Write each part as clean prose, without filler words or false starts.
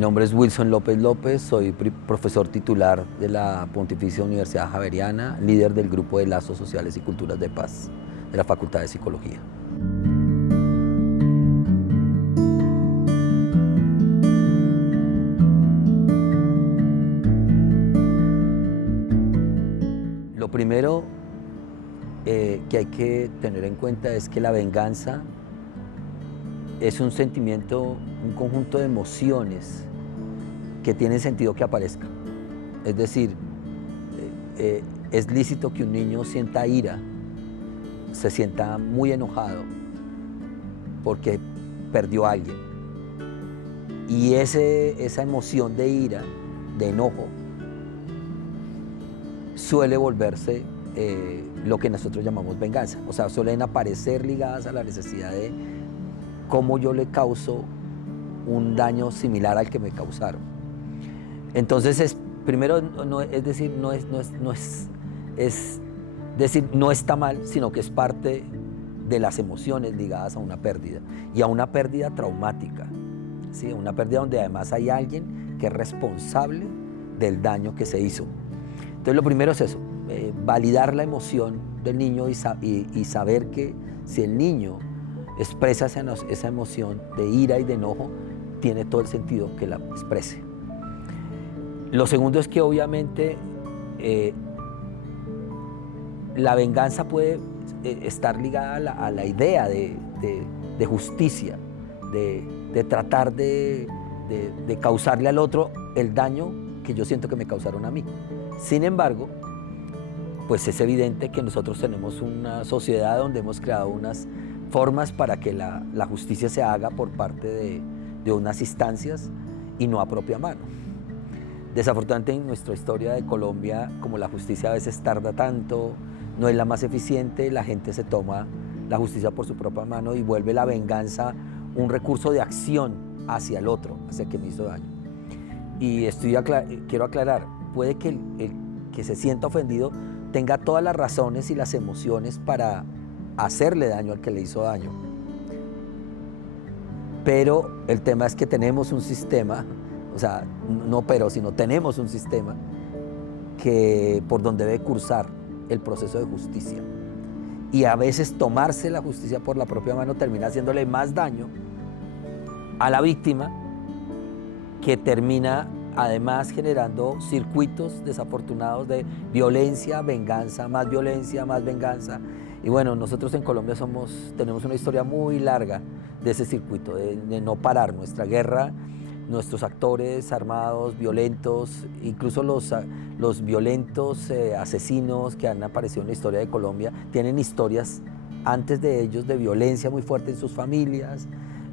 nombre es Wilson López López, soy profesor titular de la Pontificia Universidad Javeriana, líder del Grupo de Lazos Sociales y Culturas de Paz de la Facultad de Psicología. Lo primero que hay que tener en cuenta es que la venganza es un sentimiento, un conjunto de emociones que tienen sentido que aparezcan. Es decir, es lícito que un niño sienta ira, se sienta muy enojado porque perdió a alguien. Y esa emoción de ira, de enojo, suele volverse lo que nosotros llamamos venganza. O sea, suelen aparecer ligadas a la necesidad de cómo yo le causo un daño similar al que me causaron. Entonces, primero, no está mal, sino que es parte de las emociones ligadas a una pérdida, y a una pérdida traumática, ¿sí? Una pérdida donde además hay alguien que es responsable del daño que se hizo. Entonces, lo primero es eso, validar la emoción del niño y saber que si el niño expresa esa emoción de ira y de enojo, tiene todo el sentido que la exprese. Lo segundo es que obviamente la venganza puede estar ligada a la idea de justicia, de tratar de causarle al otro el daño que yo siento que me causaron a mí. Sin embargo, pues es evidente que nosotros tenemos una sociedad donde hemos creado unas formas para que la justicia se haga por parte de unas instancias y no a propia mano. Desafortunadamente en nuestra historia de Colombia, como la justicia a veces tarda tanto, no es la más eficiente, la gente se toma la justicia por su propia mano y vuelve la venganza un recurso de acción hacia el otro, hacia el que me hizo daño. Y quiero aclarar, puede que el que se sienta ofendido tenga todas las razones y las emociones para hacerle daño al que le hizo daño. Pero el tema es que tenemos un sistema, sino tenemos un sistema por donde debe cursar el proceso de justicia. Y a veces tomarse la justicia por la propia mano termina haciéndole más daño a la víctima, que termina además generando circuitos desafortunados de violencia, venganza, más venganza. Y bueno, nosotros en Colombia tenemos una historia muy larga de ese circuito, de no parar nuestra guerra. Nuestros actores armados, violentos, incluso los violentos asesinos que han aparecido en la historia de Colombia, tienen historias antes de ellos de violencia muy fuerte en sus familias,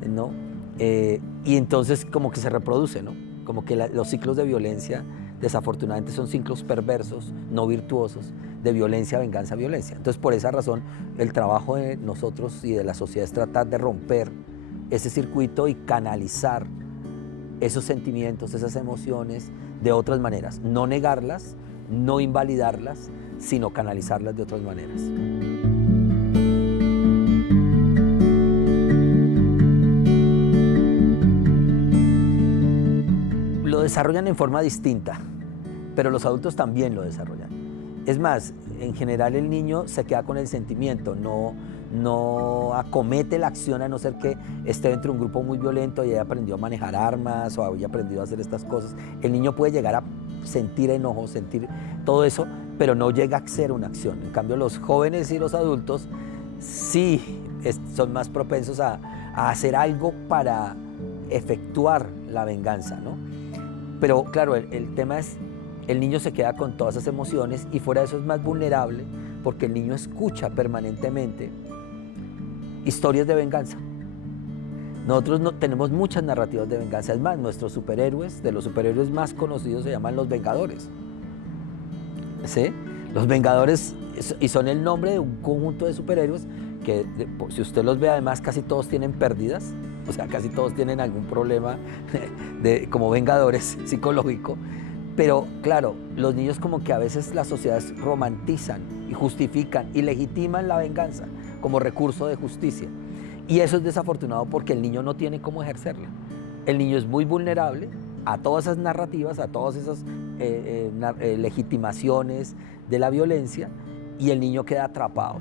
¿no? Y entonces como que se reproduce, ¿no? Como que los ciclos de violencia desafortunadamente son ciclos perversos, no virtuosos, de violencia, venganza, violencia. Entonces por esa razón el trabajo de nosotros y de la sociedad es tratar de romper ese circuito y canalizar esos sentimientos, esas emociones de otras maneras, no negarlas, no invalidarlas, sino canalizarlas de otras maneras. Lo desarrollan en forma distinta, pero los adultos también lo desarrollan. Es más, en general el niño se queda con el sentimiento, no acomete la acción a no ser que esté dentro de un grupo muy violento y haya aprendido a manejar armas o haya aprendido a hacer estas cosas. El niño puede llegar a sentir enojo, sentir todo eso, pero no llega a ser una acción. En cambio, los jóvenes y los adultos sí son más propensos a hacer algo para efectuar la venganza, ¿no? Pero claro, el tema es, el niño se queda con todas esas emociones y fuera de eso es más vulnerable porque el niño escucha permanentemente historias de venganza. Nosotros tenemos muchas narrativas de venganza. Es más, nuestros superhéroes, de los superhéroes más conocidos, se llaman los Vengadores. ¿Sí? Los Vengadores, y son el nombre de un conjunto de superhéroes que, si usted los ve, además casi todos tienen pérdidas, o sea, casi todos tienen algún problema como Vengadores psicológico. Pero claro, los niños como que a veces las sociedades romantizan y justifican y legitiman la venganza como recurso de justicia. Y eso es desafortunado porque el niño no tiene cómo ejercerla. El niño es muy vulnerable a todas esas narrativas, a todas esas legitimaciones de la violencia, y el niño queda atrapado.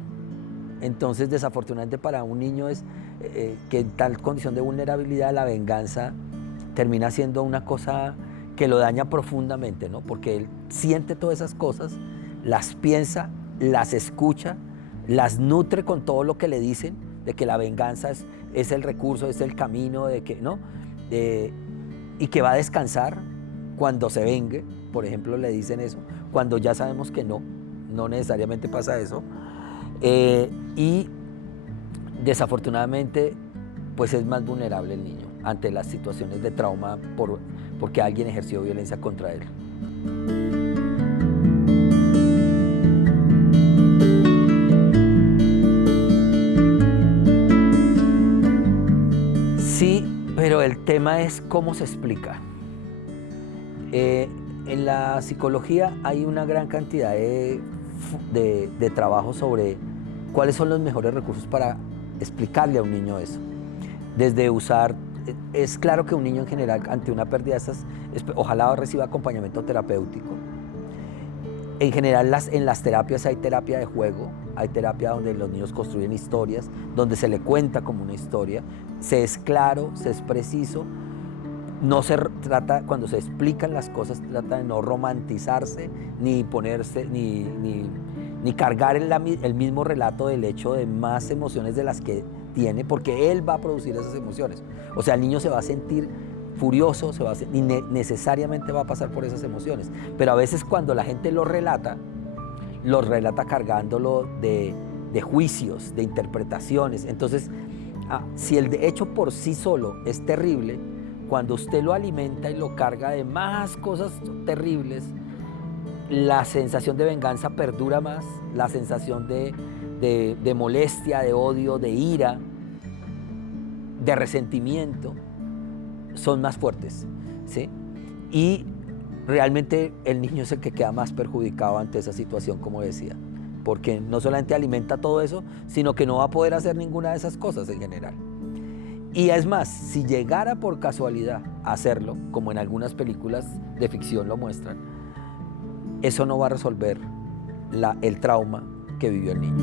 Entonces, desafortunadamente para un niño es que en tal condición de vulnerabilidad, la venganza termina siendo una cosa que lo daña profundamente, ¿no? Porque él siente todas esas cosas, las piensa, las escucha, las nutre con todo lo que le dicen, de que la venganza es el recurso, es el camino, de que, ¿no? Y que va a descansar cuando se vengue, por ejemplo, le dicen eso, cuando ya sabemos que no necesariamente pasa eso. Y desafortunadamente, pues es más vulnerable el niño ante las situaciones de trauma porque alguien ejerció violencia contra él. Sí, pero el tema es cómo se explica. En la psicología hay una gran cantidad de trabajo sobre cuáles son los mejores recursos para explicarle a un niño eso. Desde usar, es claro que un niño en general ante una pérdida de esas, ojalá reciba acompañamiento terapéutico. En general en las terapias hay terapia de juego, hay terapia donde los niños construyen historias, donde se le cuenta como una historia, se es claro, se es preciso. No se trata, cuando se explican las cosas, trata de no romantizarse, ni ponerse, ni cargar el mismo relato del hecho de más emociones de las que tiene, porque él va a producir esas emociones. O sea, el niño se va a sentir furioso, y necesariamente va a pasar por esas emociones. Pero a veces cuando la gente lo relata cargándolo de juicios, de interpretaciones. Entonces, si el hecho por sí solo es terrible, cuando usted lo alimenta y lo carga de más cosas terribles, la sensación de venganza perdura más, la sensación de molestia, de odio, de ira, de resentimiento, son más fuertes, ¿sí? Y realmente el niño es el que queda más perjudicado ante esa situación, como decía, porque no solamente alimenta todo eso, sino que no va a poder hacer ninguna de esas cosas en general. Y es más, si llegara por casualidad a hacerlo, como en algunas películas de ficción lo muestran, eso no va a resolver el trauma que vivió el niño.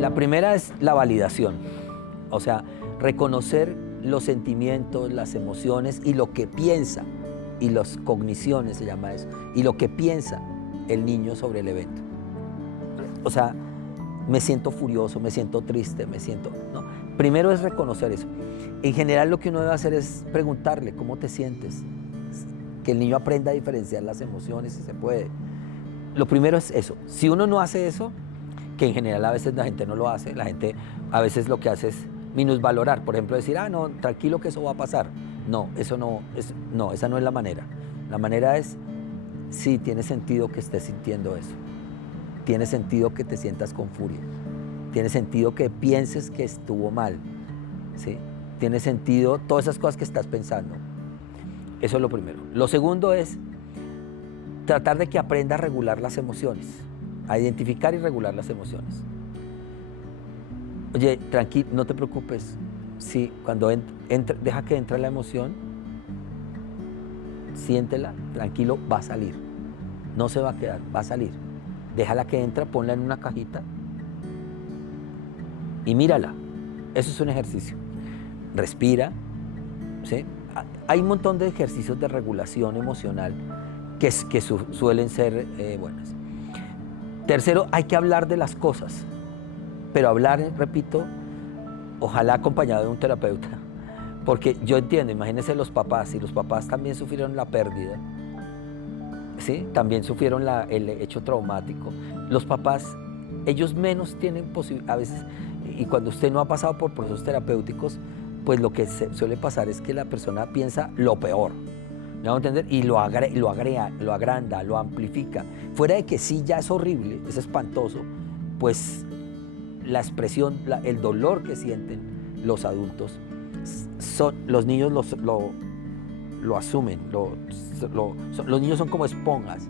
La primera es la validación, o sea, reconocer los sentimientos, las emociones y lo que piensa, y las cogniciones se llama eso, y lo que piensa el niño sobre el evento. O sea, me siento furioso, me siento triste, ¿no? Primero es reconocer eso. En general lo que uno debe hacer es preguntarle cómo te sientes, que el niño aprenda a diferenciar las emociones si se puede. Lo primero es eso. Si uno no hace eso, que en general a veces la gente no lo hace, la gente a veces lo que hace es minusvalorar, por ejemplo decir, no, tranquilo que eso va a pasar. No, esa no es la manera. La manera es, sí, tiene sentido que estés sintiendo eso. Tiene sentido que te sientas con furia. Tiene sentido que pienses que estuvo mal. ¿Sí? Tiene sentido todas esas cosas que estás pensando. Eso es lo primero. Lo segundo es tratar de que aprenda a regular las emociones, a identificar y regular las emociones. Oye, tranquilo, no te preocupes. Sí, cuando deja que entre la emoción, siéntela, tranquilo, va a salir. No se va a quedar, va a salir. Déjala que entra, ponla en una cajita y mírala. Eso es un ejercicio. Respira, ¿sí? Hay un montón de ejercicios de regulación emocional que suelen ser buenas. Tercero, hay que hablar de las cosas, pero hablar, repito, ojalá acompañado de un terapeuta, porque yo entiendo, imagínense los papás, si los papás también sufrieron la pérdida, ¿sí? También sufrieron el hecho traumático, los papás, ellos menos tienen posibilidad, a veces, y cuando usted no ha pasado por procesos terapéuticos, pues lo que suele pasar es que la persona piensa lo peor, ¿me van a entender? Y lo agranda, lo amplifica. Fuera de que sí ya es horrible, es espantoso, pues la expresión, el dolor que sienten los adultos, los niños lo asumen, los niños son como esponjas,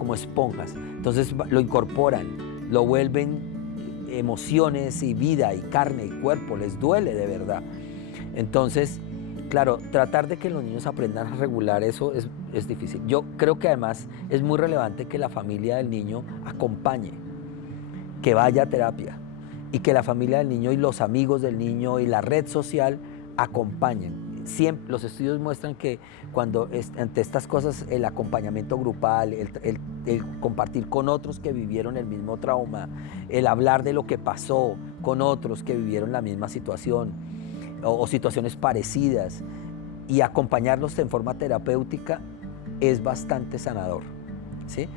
como esponjas. Entonces lo incorporan, lo vuelven emociones y vida y carne y cuerpo, les duele de verdad. Entonces, claro, tratar de que los niños aprendan a regular eso es difícil. Yo creo que además es muy relevante que la familia del niño acompañe, que vaya a terapia y que la familia del niño y los amigos del niño y la red social acompañen. Siempre, los estudios muestran que cuando ante estas cosas el acompañamiento grupal, el compartir con otros que vivieron el mismo trauma, el hablar de lo que pasó con otros que vivieron la misma situación o situaciones parecidas y acompañarlos en forma terapéutica es bastante sanador, ¿sí?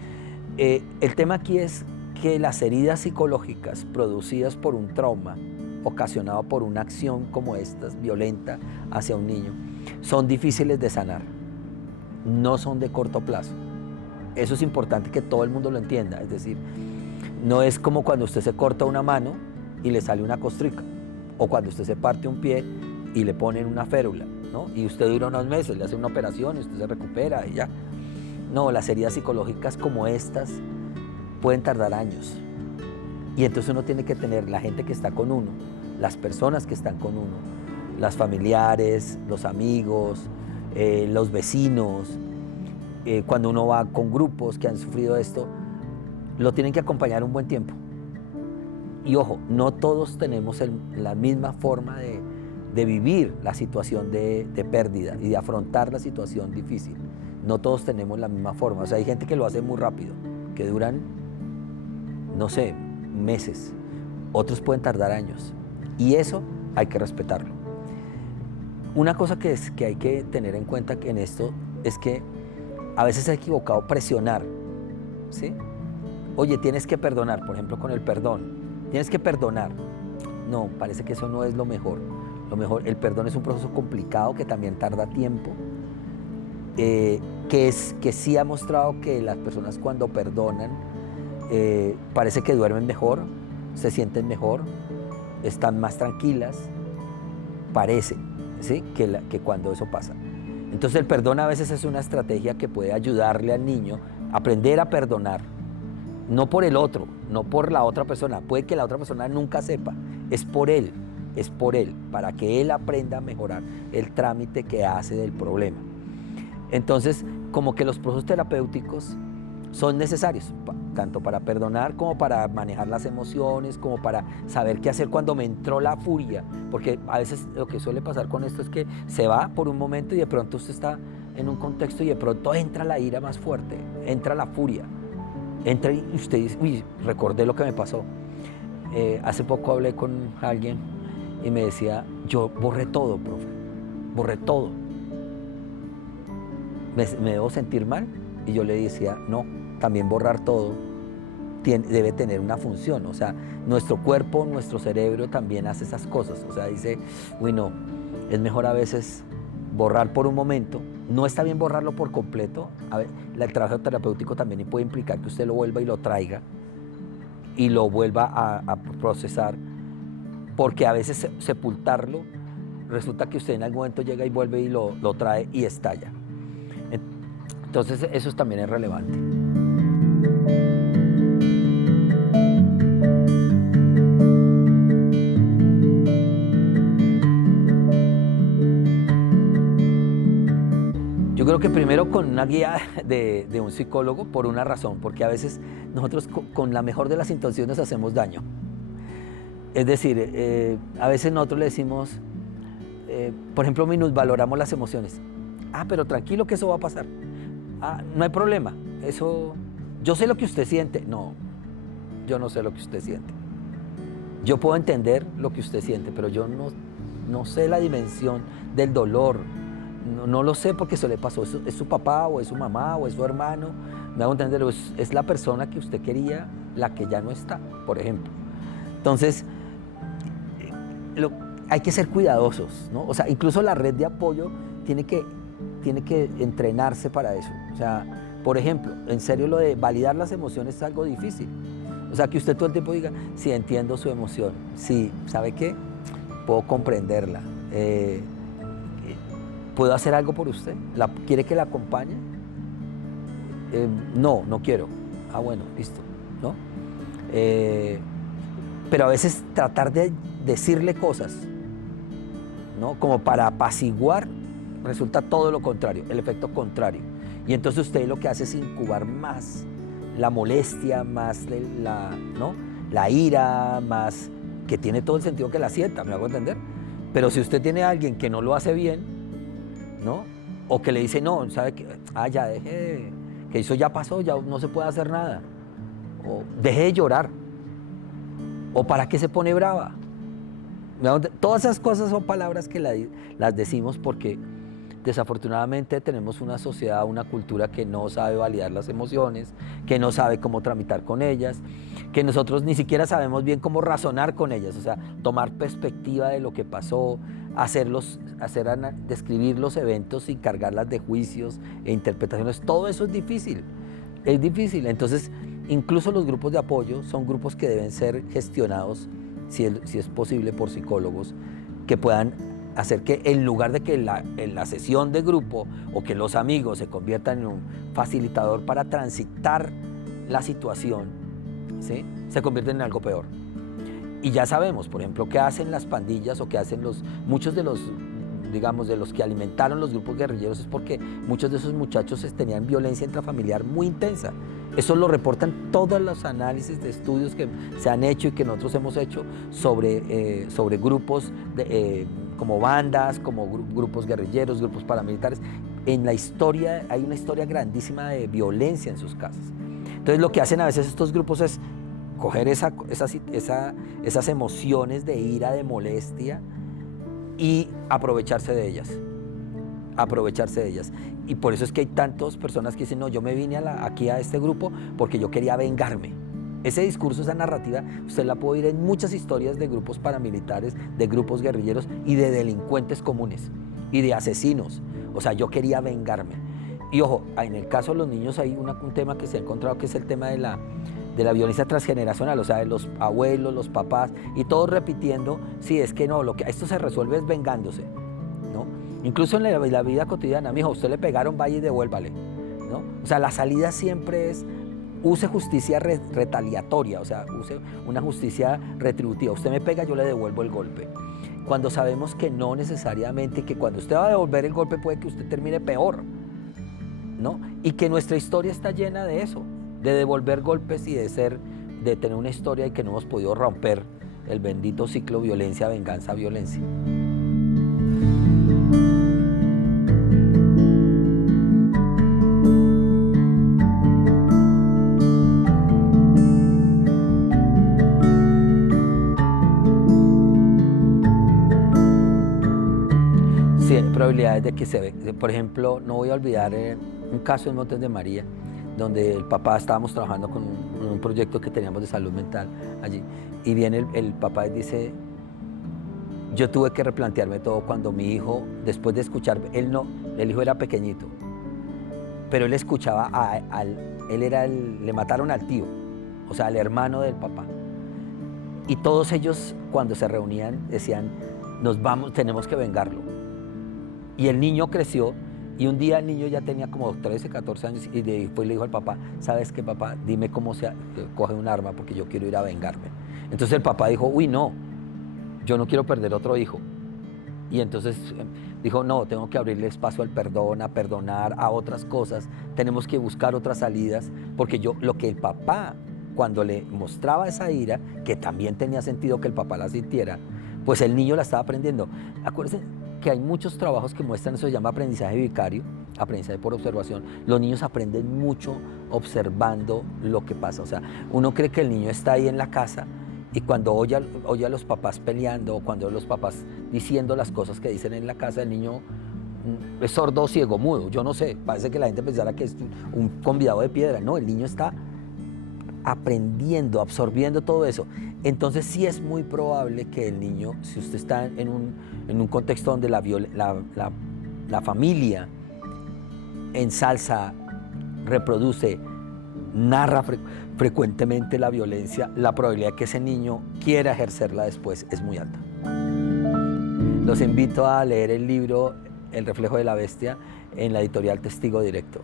El tema aquí es que las heridas psicológicas producidas por un trauma ocasionado por una acción como esta, violenta hacia un niño, son difíciles de sanar, no son de corto plazo. Eso es importante que todo el mundo lo entienda, es decir, no es como cuando usted se corta una mano y le sale una costrica, o cuando usted se parte un pie y le ponen una férula, ¿no? Y usted dura unos meses, le hacen una operación y usted se recupera y ya. No, las heridas psicológicas como estas pueden tardar años. Y entonces uno tiene que tener la gente que está con uno, las personas que están con uno, las familiares, los amigos, los vecinos, cuando uno va con grupos que han sufrido esto, lo tienen que acompañar un buen tiempo. Y ojo, no todos tenemos la misma forma de vivir la situación de pérdida y de afrontar la situación difícil. No todos tenemos la misma forma. O sea, hay gente que lo hace muy rápido, que duran, no sé, meses. Otros pueden tardar años. Y eso hay que respetarlo. Una cosa que hay que tener en cuenta en esto es que a veces es equivocado presionar, ¿sí? Oye, tienes que perdonar, por ejemplo, con el perdón. Tienes que perdonar. No, parece que eso no es lo mejor. El perdón es un proceso complicado que también tarda tiempo. Que sí ha mostrado que las personas cuando perdonan parece que duermen mejor, se sienten mejor, están más tranquilas, parece, ¿sí? que cuando eso pasa. Entonces el perdón a veces es una estrategia que puede ayudarle al niño a aprender a perdonar, no por el otro, no por la otra persona, puede que la otra persona nunca sepa, es por él, para que él aprenda a mejorar el trámite que hace del problema. Entonces, como que los procesos terapéuticos son necesarios, tanto para perdonar como para manejar las emociones, como para saber qué hacer cuando me entró la furia, porque a veces lo que suele pasar con esto es que se va por un momento y de pronto usted está en un contexto y de pronto entra la ira más fuerte, entra la furia, entra y usted dice, uy, recordé lo que me pasó. Hace poco hablé con alguien y me decía, yo borré todo, profe, borré todo. ¿Me debo sentir mal? Y yo le decía, no, también borrar todo debe tener una función. O sea, nuestro cuerpo, nuestro cerebro también hace esas cosas. O sea, dice, uy, no, es mejor a veces borrar por un momento. No está bien borrarlo por completo. A ver, el trabajo terapéutico también puede implicar que usted lo vuelva y lo traiga y lo vuelva a procesar, porque a veces sepultarlo resulta que usted en algún momento llega y vuelve y lo trae y estalla. Entonces eso también es relevante. Yo creo que primero con una guía de un psicólogo por una razón, porque a veces nosotros con la mejor de las intenciones hacemos daño. Es decir, a veces nosotros le decimos, por ejemplo, minusvaloramos las emociones. Ah, pero tranquilo que eso va a pasar. Ah, no hay problema, eso, yo sé lo que usted siente. No, yo no sé lo que usted siente. Yo puedo entender lo que usted siente, pero yo no sé la dimensión del dolor. No lo sé porque eso le pasó. Es su papá o es su mamá o es su hermano. Me hago entender, es la persona que usted quería, la que ya no está, por ejemplo. Entonces, hay que ser cuidadosos, ¿no? O sea, incluso la red de apoyo tiene que entrenarse para eso. O sea, por ejemplo, en serio lo de validar las emociones es algo difícil. O sea, que usted todo el tiempo diga, sí, entiendo su emoción, sí, ¿sabe qué? Puedo comprenderla. ¿Puedo hacer algo por usted? ¿Quiere que la acompañe? No quiero. Ah, bueno, listo, ¿no? Pero a veces tratar de decirle cosas, ¿no? Como para apaciguar, resulta todo lo contrario, el efecto contrario. Y entonces usted lo que hace es incubar más la molestia, más ¿no? La ira, más que tiene todo el sentido que la sienta, ¿me hago entender? Pero si usted tiene a alguien que no lo hace bien, ¿no? O que le dice, no, ¿sabe qué? Ya deje, que eso ya pasó, ya no se puede hacer nada. O deje de llorar. ¿O para qué se pone brava? Todas esas cosas son palabras que las decimos porque desafortunadamente tenemos una sociedad, una cultura que no sabe validar las emociones, que no sabe cómo tramitar con ellas, que nosotros ni siquiera sabemos bien cómo razonar con ellas, o sea, tomar perspectiva de lo que pasó, describir los eventos sin cargarlas de juicios e interpretaciones. Todo eso es difícil, es difícil. Entonces, incluso los grupos de apoyo son grupos que deben ser gestionados, si es posible, por psicólogos que puedan hacer que en lugar de que en la sesión de grupo o que los amigos se conviertan en un facilitador para transitar la situación, ¿sí? Se convierten en algo peor. Y ya sabemos, por ejemplo, qué hacen las pandillas o qué hacen muchos de los, digamos, de los que alimentaron los grupos guerrilleros, es porque muchos de esos muchachos tenían violencia intrafamiliar muy intensa. Eso lo reportan todos los análisis de estudios que se han hecho y que nosotros hemos hecho sobre grupos como bandas, como grupos guerrilleros, grupos paramilitares. En la historia hay una historia grandísima de violencia en sus casas. Entonces lo que hacen a veces estos grupos es coger esas emociones de ira, de molestia y aprovecharse de ellas. Y por eso es que hay tantas personas que dicen, no, yo me vine aquí a este grupo porque yo quería vengarme. Ese discurso, esa narrativa, usted la puede oír en muchas historias de grupos paramilitares, de grupos guerrilleros y de delincuentes comunes y de asesinos. O sea, yo quería vengarme. Y ojo, en el caso de los niños hay un tema que se ha encontrado, que es el tema de la violencia transgeneracional, o sea, de los abuelos, los papás, y todos repitiendo, sí, es que no, esto se resuelve es vengándose, ¿no? Incluso en la vida cotidiana, mijo, usted le pegaron, vaya y devuélvale, ¿no? O sea, la salida siempre es, use justicia retaliatoria, o sea, use una justicia retributiva. Usted me pega, yo le devuelvo el golpe. Cuando sabemos que no necesariamente, que cuando usted va a devolver el golpe puede que usted termine peor, ¿no? Y que nuestra historia está llena de eso, de devolver golpes y de tener una historia y que no hemos podido romper el bendito ciclo violencia, venganza, violencia. Sí, hay probabilidades de que se ve. Por ejemplo, no voy a olvidar un caso en Montes de María, donde el papá, estábamos trabajando con un proyecto que teníamos de salud mental allí, y viene el papá y dice, yo tuve que replantearme todo cuando mi hijo, después de escuchar, el hijo era pequeñito, pero él escuchaba, le mataron al tío, o sea, al hermano del papá, y todos ellos cuando se reunían decían, tenemos que vengarlo, y el niño creció. Y un día el niño ya tenía como 13, 14 años y después le dijo al papá, ¿sabes qué, papá? Dime cómo se coge un arma porque yo quiero ir a vengarme. Entonces el papá dijo, uy, no, yo no quiero perder otro hijo. Y entonces dijo, no, tengo que abrirle espacio al perdón, a perdonar, a otras cosas. Tenemos que buscar otras salidas porque lo que el papá, cuando le mostraba esa ira, que también tenía sentido que el papá la sintiera, pues el niño la estaba aprendiendo. Acuérdense que hay muchos trabajos que muestran, eso se llama aprendizaje vicario, aprendizaje por observación. Los niños aprenden mucho observando lo que pasa. O sea, uno cree que el niño está ahí en la casa y cuando oye a los papás peleando o cuando los papás diciendo las cosas que dicen en la casa, el niño es sordo, ciego, mudo. Yo no sé, parece que la gente pensara que es un convidado de piedra. No, el niño está aprendiendo, absorbiendo todo eso. Entonces sí es muy probable que el niño, si usted está en un contexto donde la familia ensalza, reproduce, narra frecuentemente la violencia, la probabilidad de que ese niño quiera ejercerla después es muy alta. Los invito a leer el libro El reflejo de la bestia en la editorial Testigo Directo.